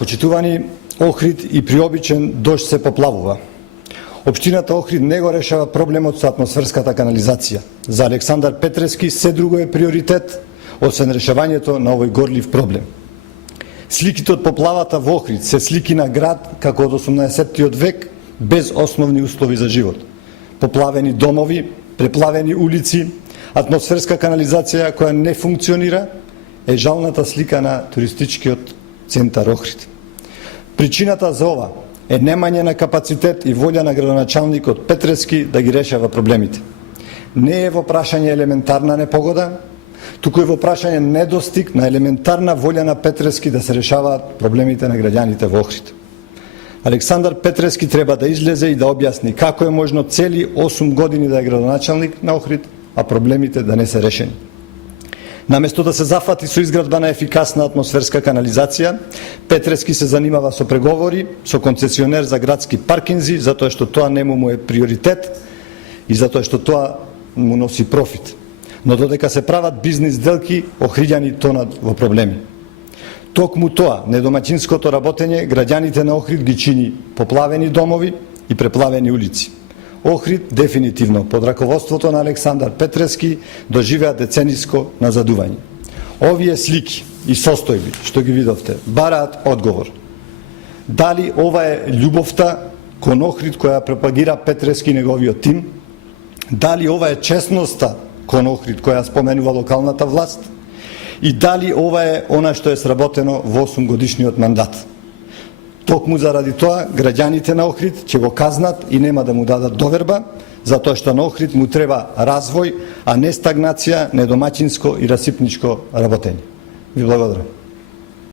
Почитувани, Охрид и при обичен дожд се поплавува. Општината Охрид не го решава проблемот со атмосферската канализација. За Александар Петрески се друго е приоритет, освен решавањето на овој горлив проблем. Сликите од поплавата во Охрид се слики на град како од 18-тиот век, без основни услови за живот. Поплавени домови, преплавени улици, атмосферска канализација која не функционира, е жалната слика на туристичкиот центар Охрид. Причината за ова е немање на капацитет и волја на градоначалникот Петрески да ги решава проблемите. Не е во прашање елементарна непогода, туку е во прашање недостиг на елементарна волја на Петрески да се решаваат проблемите на граѓаните во Охрид. Александар Петрески треба да излезе и да објасни како е можно цели 8 години да е градоначалник на Охрид, а проблемите да не се решени. Наместо да се зафати со изградба на ефикасна атмосферска канализација, Петрески се занимава со преговори со концесионер за градски паркинзи, затоа што тоа не му е приоритет и затоа што тоа му носи профит. Но додека се прават бизнис делки, охриѓани тонат во проблеми. Токму тоа, недомаќинското работење, граѓаните на Охрид ги чини поплавени домови и преплавени улици. Охрид дефинитивно под раководството на Александар Петрески доживеа децениско назадување. Овие слики и состојби што ги видовте бараат одговор. Дали ова е љубовта кон Охрид која пропагира Петрески и неговиот тим? Дали ова е честноста кон Охрид која споменува локалната власт? И дали ова е она што е сработено во 8 годишниот мандат? Токму заради тоа, граѓаните на Охрид ќе го казнат и нема да му дадат доверба, затоа што на Охрид му треба развој, а не стагнација, недомаќинско и расипничко работење. Ви благодарам.